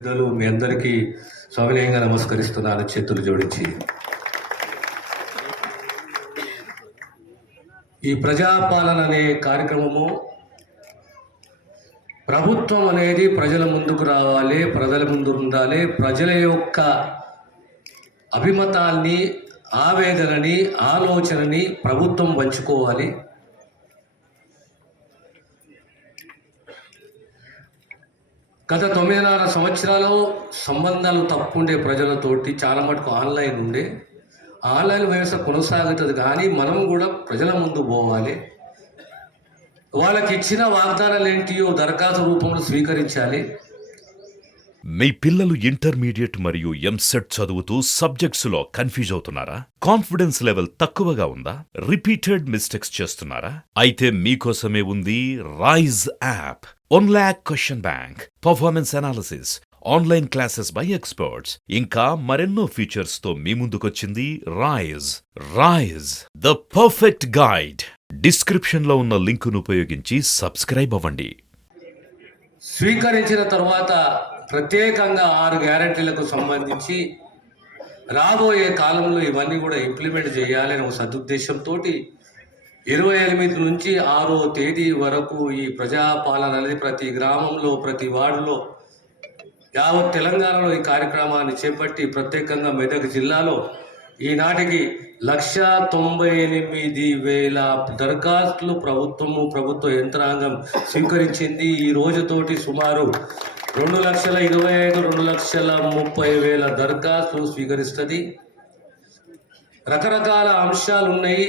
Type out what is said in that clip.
పెద్దలు మీ అందరికీ సవినయంగా నమస్కరిస్తున్నాను చేతులు జోడించి. ఈ ప్రజాపాలన అనే కార్యక్రమము ప్రభుత్వం అనేది ప్రజల ముందుకు రావాలి, ప్రజల ముందు ఉండాలి, ప్రజల యొక్క అభిమతాన్ని, ఆవేదనని, ఆలోచనని ప్రభుత్వం పంచుకోవాలి. గత 9.5 సంవత్సరాలు సంబంధాలు తప్పుండే ప్రజలతోటి చాలా మటుకు ఆన్లైన్ ఉండే. ఆన్లైన్ వ్యవస్థ కొనసాగుతుంది, కానీ మనం కూడా ప్రజల ముందు పోవాలి. వాళ్ళకి ఇచ్చిన వాగ్దానాలు ఏంటియో దరఖాస్తు రూపంలో స్వీకరించాలి. మీ పిల్లలు ఇంటర్మీడియట్ మరియు ఎంసెట్ చదువుతూ సబ్జెక్ట్స్లో కన్ఫ్యూజ్ అవుతున్నారా? కాన్ఫిడెన్స్ లెవెల్ తక్కువగా ఉందా? రిపీటెడ్ మిస్టేక్స్ చేస్తున్నారా? అయితే మీకోసమే ఉంది Rise app. 1 lakh question bank, performance analysis, online classes by experts, ఇంకా మరెన్నో ఫీచర్స్ తో మీ ముందుకొచ్చింది Rise. Rise, the perfect guide. Description లో ఉన్న లింకును ఉపయోగించి సబ్స్క్రైబ్ అవ్వండి. స్వీకరించిన తర్వాత ప్రత్యేకంగా 6 గ్యారెంటీలకు సంబంధించి రాబోయే కాలంలో ఇవన్నీ కూడా ఇంప్లిమెంట్ చేయాలని ఒక సదుద్దేశంతో 28 నుంచి 6వ తేదీ వరకు ఈ ప్రజాపాలన అనేది ప్రతి గ్రామంలో, ప్రతి వార్డులో, యావత్ తెలంగాణలో ఈ కార్యక్రమాన్ని చేపట్టి ప్రత్యేకంగా మెదక్ జిల్లాలో ఈనాటికి 1,98,000 దరఖాస్తులు ప్రభుత్వ యంత్రాంగం స్వీకరించింది. ఈ రోజుతోటి సుమారు 2,25,000, 2,30,000 దరఖాస్తులు స్వీకరిస్తుంది. రకరకాల అంశాలు ఉన్నాయి.